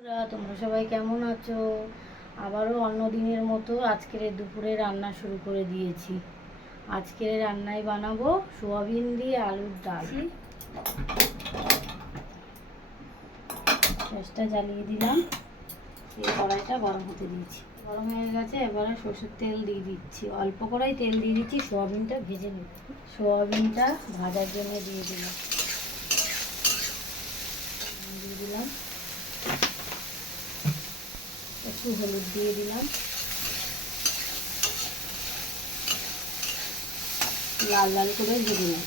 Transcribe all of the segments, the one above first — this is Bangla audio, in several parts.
তোমরা সবাই কেমন আছো? আবারও অন্য দিনের মতো আজকের দুপুরে রান্না শুরু করে দিয়েছি। আজকের রান্নায় বানাবো সোয়াবিন দিয়ে আলুর ডাল। গ্যাসটা জ্বালিয়ে দিলাম, এই কড়াইটা গরম হতে দিয়েছি। গরম হয়ে গেছে, এবারে সরষের তেল দিয়ে দিচ্ছি। অল্প কড়াই তেল দিয়ে দিচ্ছি, সোয়াবিনটা ভেজে নিই। সোয়াবিনটা ভাজার জন্য দিয়ে দিলাম। একটু হলুদ দিয়ে দিলাম, লাল লাল করে ভেজে নেব।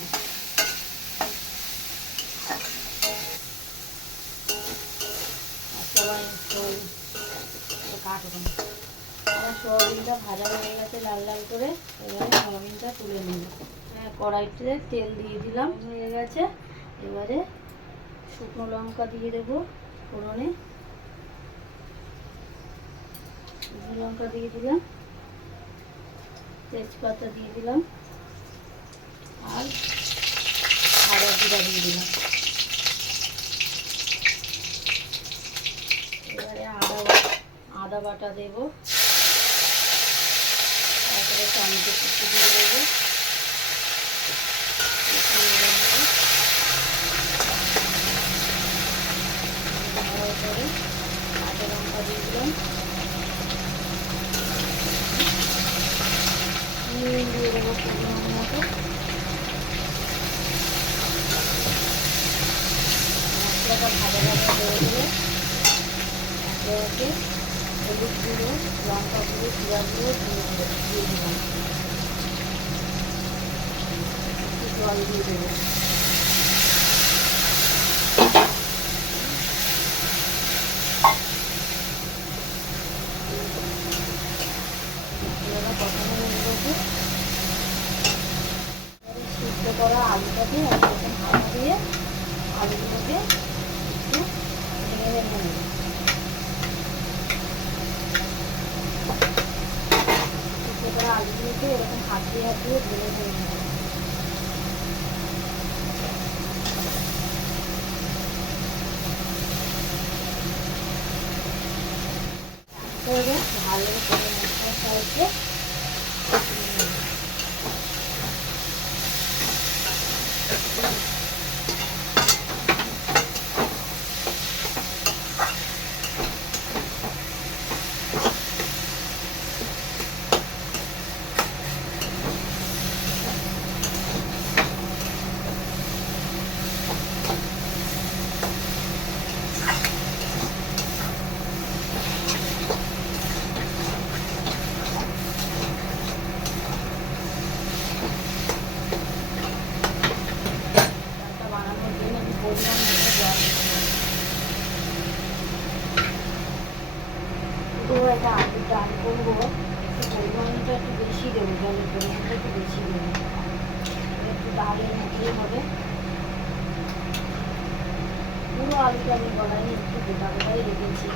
আমার সোয়াবিনটা ভাজা হয়ে গেছে লাল লাল করে, এবারে সোয়াবিনটা তুলে নেব। কড়াইতে তেল দিয়ে দিলাম, হয়ে গেছে। এবারে শুকনো লঙ্কা দিয়ে দেবো ফোড়নে। শুকনো লঙ্কা দিয়ে দিলাম, তেজপাতা দিয়ে দিলাম, আর সাদা জিরা দিয়ে দিলাম। এবারে আদা বাটা দেবো, তারপরে টমেটো কুচি দিয়ে দেবো, করে কাঁচা লঙ্কা দিয়ে দিলাম, দিয়ে দেবো পরিমাণ মতো। মশলাটা ভাজা ভাজা হয়ে গেলে একে একে হলুদ গুঁড়ো, লঙ্কা গুঁড়ো, জিরা গুঁড়ো দিয়ে দিলাম, একটু জল দিয়ে দেবো। সিদ্ধ করা আলুটাকে একরকম হাতা দিয়ে আলুগুলোকে একটু ভেঙে ভেঙে নেব। সিদ্ধ করা আলুগুলোকে এরকম হাত দিয়ে ভেঙে ভেঙে নেব। ভালো করে মশলার সাহায্যে একটা আলুর ডাল করবো, পরিমাণটা একটু বেশি দেবো, জলের পরিমাণটা একটু বেশি দেবো, একটু ডালের মতোই হবে। পুরো আলুটা আমি গলায় একটু গোটা গোটাই রেখেছি।